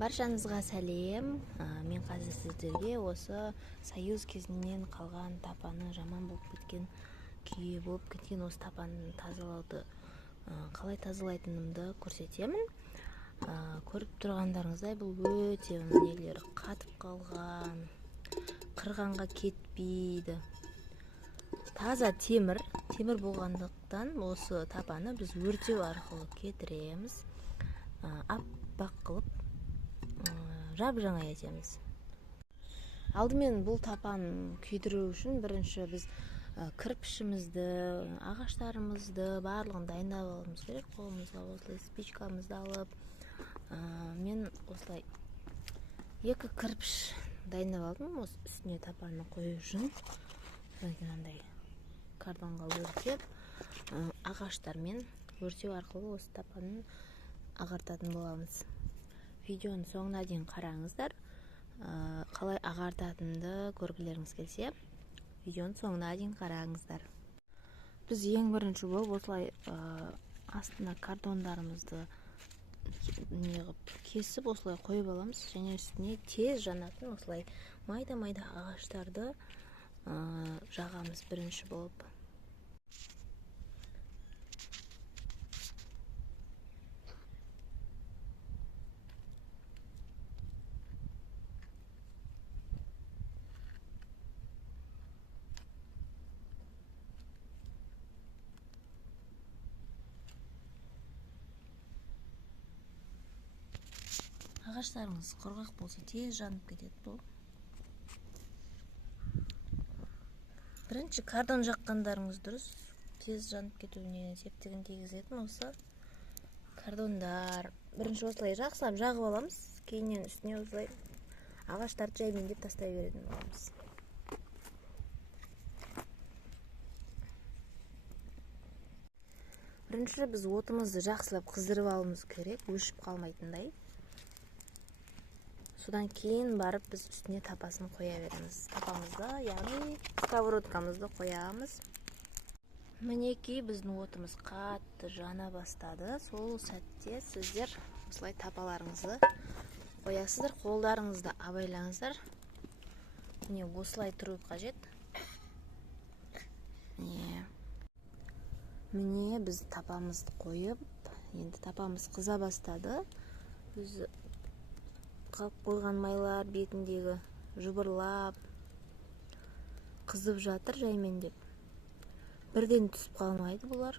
Баршаңызға сәлем. Мен қазір сіздерге осы союз кезінен қалған тапаны жаман болып кеткен, күйе болып кеткен осы тапаны тазалауды қалай тазалайтынымды көрсетемін. Көріп тұрғандарыңыздай бұл өте нелері қатып қалған, қырғанға кетпейді. Таза темір болғандықтан осы тапаны біз өртеу арқылы кетіреміз. Аппақ қылып жап-жаңа етеміз. Алдымен бұл тапан күйдіру үшін бірінші біз кірпішімізді, ағаштарымызды барлығын дайындап алуымыз керек. Қолымызға осылай спичкамызды алып, мен осылай 2 кірпіш дайындап алдым. Осы үстіне тапаны қою үшін мынандай картонға өртеп, ағаштармен өртеу арқылы осы тапанын ағартатын боламыз. Видеоның соңына дейін қараңыздар. Қалай ағартатынды көргілеріңіз келсе, видеоның соңына дейін қараңыздар. Біз ең бірінші болып осылай астына картондарымызды кесіп осылай қойып аламыз, және үстіне тез жанатын осылай майда-майда ағаштарды жағамыз бірінші болып. Ағаштарыңыз құрғақ болса тез жанып кетеді бұл. Бірінші картон жаққандарыңыз дұрыс, тез жанып кетуіне септігін тигізетін осы картондар. Бірінші осылай жақсылап жағып аламыз, кейіннен үстіне осылай ағаштарды жаймендеп тастай беретін боламыз. Бірінші біз отымызды жақсылап қыздырып алуымыз керек, өшіп қалмайтындай. Содан кейін барып біз үстіне тапасын қоя береміз. Тапамызды, яғни сковородкамызды қоямыз. Мінекей біздің отымыз қатты жана бастады. Сол сәтте сіздер осылай тапаларыңызды қоясыздар, қолдарыңызды абайлаңыздар. Міне осылай тұру қажет. Міне біз тапамызды қойып, енді тапамыз қыза бастады. Біз қалып қойған майлар бетіндегі жыбырлап қызып жатыр жаймендеп. Бірден түсіп қалмайды бұлар.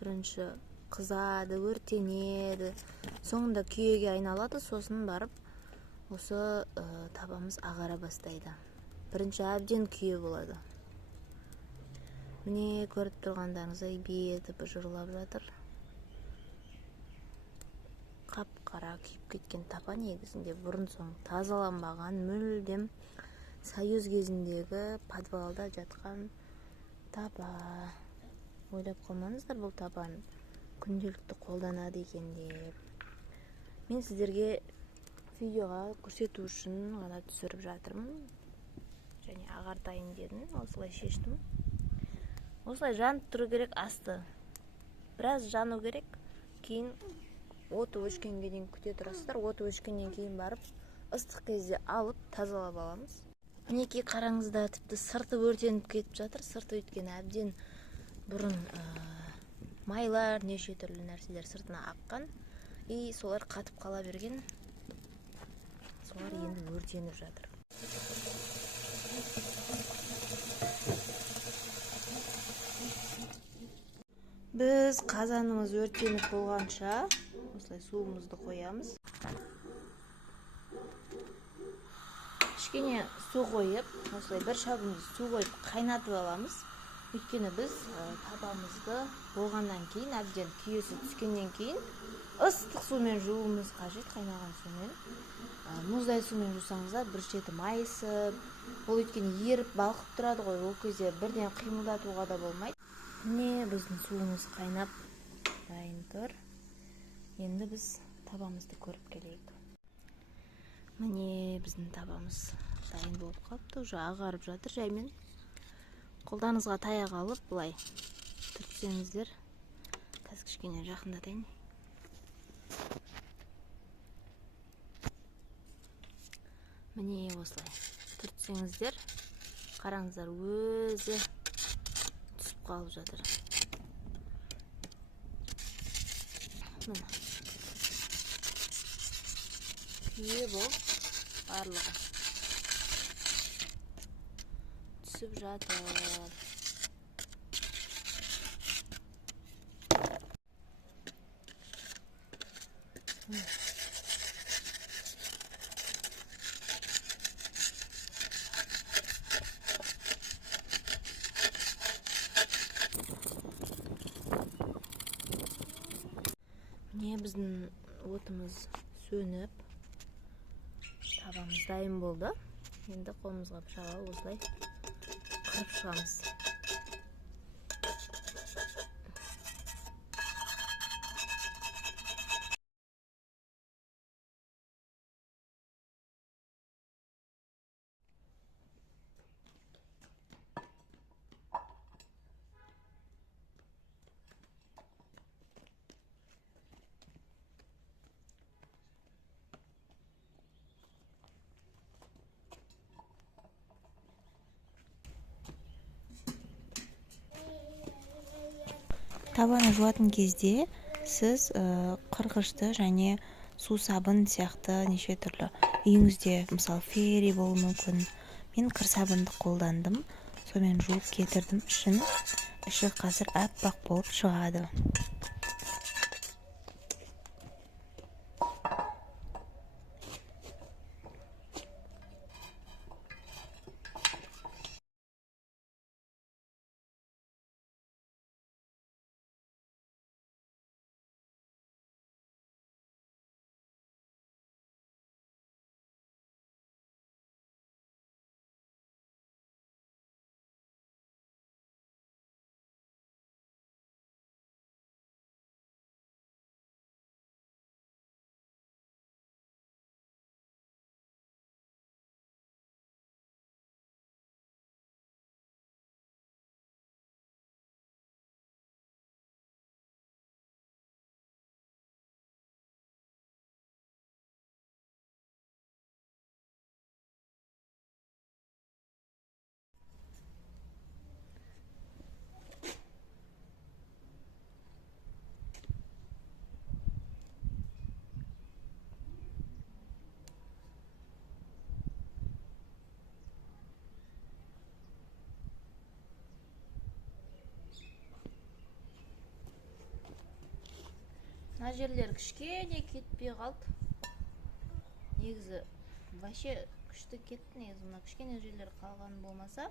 Бірінші қызады, өртенеді, соңында күйеге айналады, сосын барып осы тапамыз ағара бастайды. Бірінші әбден күйе болады. Міне көріп тұрғандарыңыздай беті жырлап жатыр. Қап-қара күйіп кеткен тапа негізінде бұрын соң тазаланбаған, мүлдем союз кезіндегі подвалда жатқан тапа. Ойлап қалмаңыздар бұл тапаны күнделікті қолданады екен деп. Мен сіздерге видеоға көрсету үшін ғана түсіріп жатырмын. Және ағартайын дедім, осылай шештім. Осылай жанып тұру керек асты. Біраз жану керек, кейін оты өшкенге дейін күте тұрасыздар. Оты өшкеннен кейін барып ыстық кезде алып тазалап аламыз. Мінекей қараңызда тіпті сырты өртеніп кетіп жатыр. Сырты өйткені әбден бұрын майлар, неше түрлі нәрселер сыртына аққан. И солар қатып қала берген. Солар енді өртеніп жатыр. Біз қазанымыз өртеніп болғанша осылай суымызды қоямыз. Кішкене су қойып, осылай бір шабымыз су қойып қайнатып аламыз. Өйткені біз тапамызды болғаннан кейін, әбден күйесі түскеннен кейін ыстық сумен жуымыз қажет, қайнаған сумен. Мұздай сумен жусаңыздар бір шеті майысып, ол өйткені еріп балқып тұрады ғой, ол кезде бірден қимылдатуға да болмайды. Міне біздің суымыз қайнап дайын тұр. Енді біз табамызды көріп келейік. Міне біздің табамыз дайын болып қалыпты, уже ағарып жатыр жаймен. Қолдарыңызға таяқ алып, былай түртсеңіздер, қазір кішкене жақындатайын. Міне осылай түртсеңіздер, қараңыздар, өзі түсіп қалып жатыр. Міне күйе болып барлығы түсіп жатыр. Міне біздің отымыз сөніп, табамыз дайын болды. Енді қолымызға пышақ алып осылай қырып шығамыз. Табаны жуатын кезде сіз қырғышты және сусабын сияқты неше түрлі үйіңізде, мысалы фейри болуы мүмкін. Мен кір сабынды қолдандым, сонымен жуып кетірдім ішін. Іші қазір аппақ болып шығады. Мына жерлер кішкене кетпей қалды. Негізі вообще күшті кетті. Негізі мына кішкене жерлер қалған болмаса,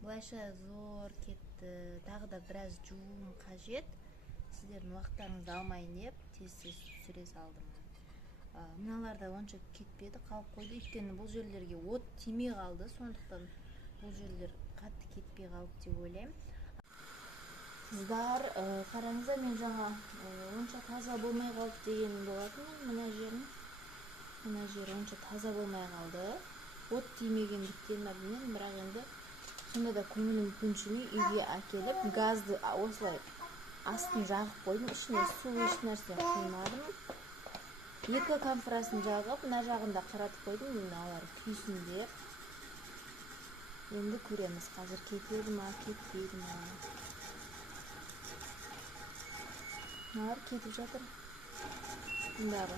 былайша зор кетті. Тағы да біраз жуым қажет. Сіздердің уақыттарыңызды алмайын деп тез-тез түсіре салдым. Мыналарда онша кетпеді, қалып қойды. Өйткені бұл жерлерге от тимей қалды. Сондықтан бұл жерлер қатты кетпей қалды деп ойлаймын. Қыздар, қараңыздар, мен жаңа онша таза болмай қалды деген болатын. Мына жері онша таза болмай қалды. От тимегендіктен білмедім, бірақ енді сонда да көңілім көншімей үйге әкеліп газды осылай астын жағып қойдым. Ішіне су еш нәрсе құймадым. 2 конфорасын жағып, мына жағында қаратып қойдым. Енді алар күйсін деп. Енді көреміз, қазір кетеді ма, кетпейді ма. Мыналар кетіп жатыр. Мындағы.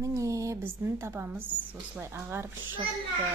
Міне біздің табамыз осылай ағарып шықты.